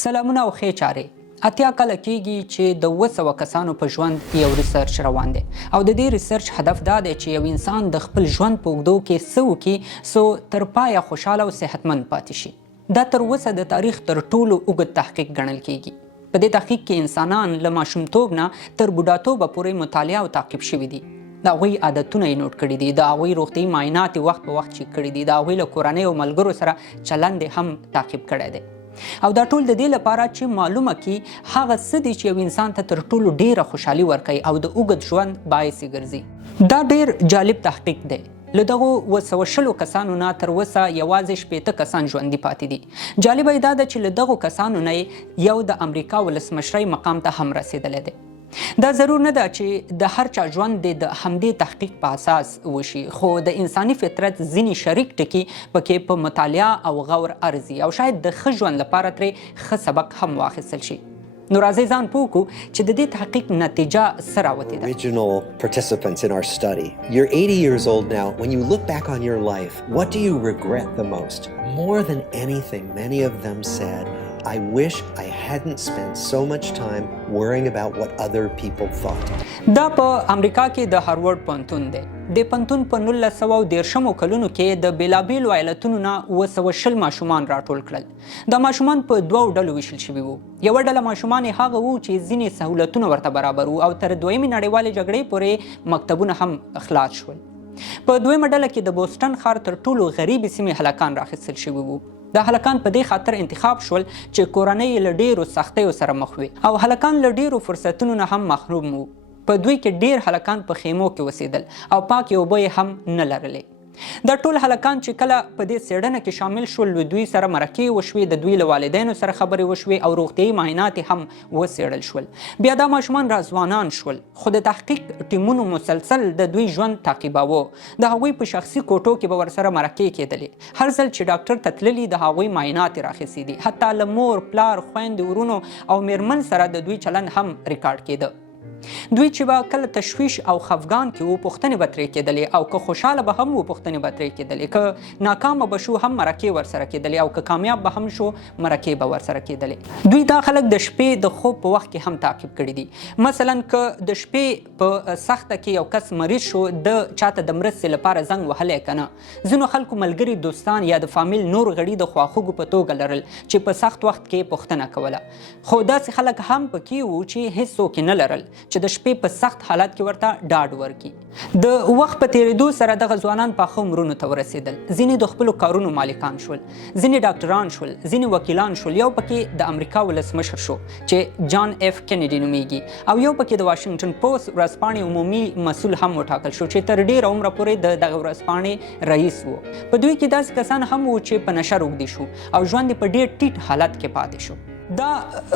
سلامونه او ښې چارې. اتیا کاله کېږي چې د 200 کسانو په ژوند یو ریسرچ روان دی او د دې ریسرچ هدف دا دی چې یو انسان د خپل ژوند په اوږدو کې څه وکړي څو تر پایه خوشحاله او صحتمند پاتې شي. دا تر اوسه د تاریخ تر ټولو اوږد تحقیق ګڼل کېږي. په دې تحقیق کې انسانان له ماشومتوب نه تر بوډاتوبه پورې مطالعه او تعقیب شوي دي. د هغوی عادتونه یې نوټ کړي دي، د هغوی روغتیایي معاینات یې وخت په وخت چیک کړي دي، د هغوی له کورنۍ او ملګرو سره چلند یې هم تعقیب کړی دی. او دا ټول د دې لپاره چې معلومه کړي هغه څه دي چې یو انسان ته تر ټولو ډیره خوشحالي ورکوي او د اوږد ژوند باعث یې ګرځي. دا ډیر جالب تحقیق دی. له دغو 220 کسانو نه تر اوسه یوازې 80 کسان ژوندي پاتې دي. جالبه یې دا ده چې له دغو کسانو نه یو د امریکا ولسمشرۍ مقام ته هم رسېدلی دی. دا ضرور نه ده چې د هر چا ژوند د همدې تحقیق په اساس وشي، خو د انساني فطرت ځینې شریک ټکي پکې په مطالعه او غور ارزي او شاید د ښه ژوند لپاره ترې ښه سبق هم واخیستل شي. نو راځئ ځان پوه کړو چې د دې تحقیق نتیجه څه راوتې ده. Original participants in our study. You're 80 years old now. When you look back on your life, what do you regret the most? More than anything, many of them said, I wish I hadn't spent so much time worrying about what other people thought. دا په امریکا کې د هارورډ پوهنتون دی. د پوهنتون په 1913 کلونو کې د بیلابیلو ایالتونو نه 220 ماشومان راټول کړل. دا ماشومان په دوو ډلو ویشل شوي وو. یوه ډله ماشومان هغه وو چې ځینې سهولتونه ورته برابر وو او تر دویمې نړیوالې جګړې پورې مکتبونه هم خلاص شول. په دویمه ډله کې د بوسټن ښار تر ټولو غریبې سیمې هلکان راخیستل شوي وو. دا هلکان په دې خاطر انتخاب شول چې کورنۍ له ډیرو سختیو سره مخ وي او هلکان له ډیرو فرصتونو نه هم محروم وو. په دوی کې ډیر هلکان په خیمو کې اوسېدل او پاکې اوبه یې هم نه لرلې. دا ټول هلکان چې کله په دې څېړنه کې شامل شول له دوی سره مرکې وشوې، د دوی له والدینو سره خبرې وشوې او روغتیایي معاینات هم وڅېړل شول. بیا دا ماشومان راځوانان شول، خو د تحقیق ټیمونو مسلسل د دوی ژوند تعقیباوه. د هغوی په شخصي کوټو کې به ورسره مرکې کېدلې. هر ځل چې ډاکټر ته تللي د هغوی معاینات یې راخیستي دي. حتی له مور، پلار، خویندې، ورونو او میرمن سره د دوی چلند هم ریکارډ کېده. دوی چې به کله تشویش او خفګان کې وو پوښتنې به ترې کېدلې او که خوشحاله به هم وو پوښتنې به ترې کېدلې، که ناکامه به شو هم مرکې ورسره کېدلې او که کامیاب به هم شو مرکې به ورسره کېدلې. دوی دا خلک د شپې د خوب په وخت کې هم تعقیب کړي دي. مثلا که د شپې په سخته کې یو کس مریض شو، د چاته د مرستې لپاره زنګ وهلی که نه. ځینو خلکو ملګري، دوستان یا د فامیل نور غړي د خواخوږو په توګه لرل چې په سخت وخت کې پوښتنه کوله. خو داسې خلک هم پکې وو چې هیڅوک یې نه لرل چې د شپې په سخت حالت کې ورته ډاډ ورکړي. د وخت په تیریدو سره دغه ځوانان پاخه عمرونو ته ورسېدل. ځینې د خپلو کارونو مالکان شول، ځینې ډاکټران شول، ځینې وکیلان شول. یو پکې د امریکا ولسمشر شو چې جان اف کینیډي نومیږي او یو پکې د واشنګټن پوسټ ورځپاڼې عمومي مسؤل هم وټاکل شو چې تر ډېره عمره پورې د دغه ورځپاڼې رئیس و. په دوی کې داسې کسان هم وو چې په نشه روږدي شو او ژوند یې په ډېر ټیټ حالت کې پاتې شو. دا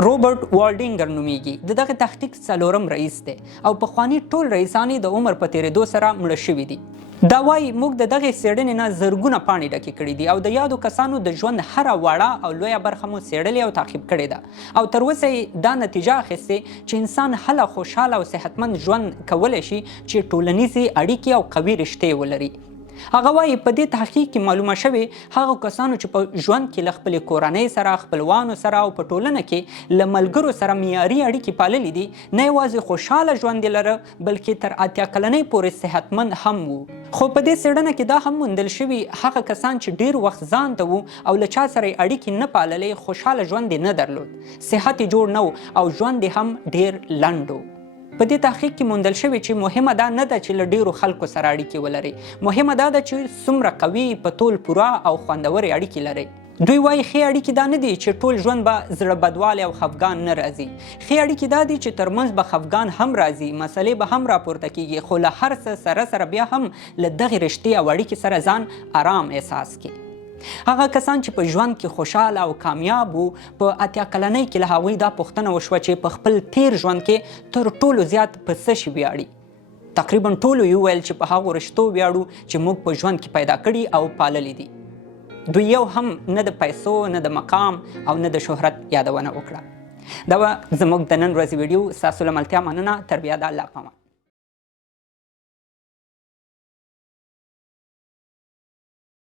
روبرټ والډینګر نومیږي، د دغه تحقیق 4م رئیس دی او پخواني ټول رئیسان د عمر په تیریدو سره مړه شوي دي. دا وایي موږ د دغې څېړنې نه زرګونه پاڼې ډکې کړي دي او د یادو کسانو د ژوند هره وړه او لویه برخه مو څېړلې او تعقیب کړې ده او تر اوسه یې دا نتیجه اخیستې چې انسان هله خوشحاله او صحتمند ژوند کولی شي چې ټولنیزې اړیکې او قوي رشتې ولري. هغه وایي په دې تحقیق کې معلومه شوې هغو کسانو چې په ژوند کې له خپلې کورنۍ سره، خپلوانو سره او په ټولنه کې له ملګرو سره معیاري اړیکې پاللې دي، نه یوازې خوشحاله ژوند یې لره بلکې تر 80 کلنۍ پورې صحتمند هم وو. خو په دې څېړنه کې دا هم موندل شوي هغه کسان چې ډېر وخت ځان ته وو او له چا سره یې اړیکې نه پاللې، خوشحاله ژوند یې نه درلود، صحت یې جوړ نه و او ژوند یې هم ډېر لنډ و. په دې تحقیق کې موندل شوي چې مهمه دا نه ده چې له ډیرو خلکو سره اړیکې ولرئ، مهمه دا ده چې څومره قوي، په تول پوره او خوندورې اړیکې لرئ. دوی وایي ښې اړیکې دا نه دي چې ټول ژوند به زړه بدوالی او خفګان نه راځي. ښې اړیکې دا دي چې ترمنځ به خفګان هم راځي، مسلې به هم راپورته کیږي، خو له هر څه سره بیا هم له دغې رشتې او اړیکې سره ځان آرام احساس کړي. هغه کسان چې په ژوند کې خوشحاله او کامیاب وو، په 80 کلنۍ کې له هغوی دا پوښتنه وشوه چې په خپل تیر ژوند کې تر ټولو زیات په څه شي ویاړي. تقریبا ټولو یې وویل چې په هغو رشتو ویاړو چې موږ په ژوند کې پیدا کړي او پاللي دي. دوی یو هم نه د پیسو، نه د مقام او نه د شهرت یادونه وکړه. دا به زموږ د نن ورځې ویډیو. ستاسو له ملتیا مننه. تر بیا د الله په امان.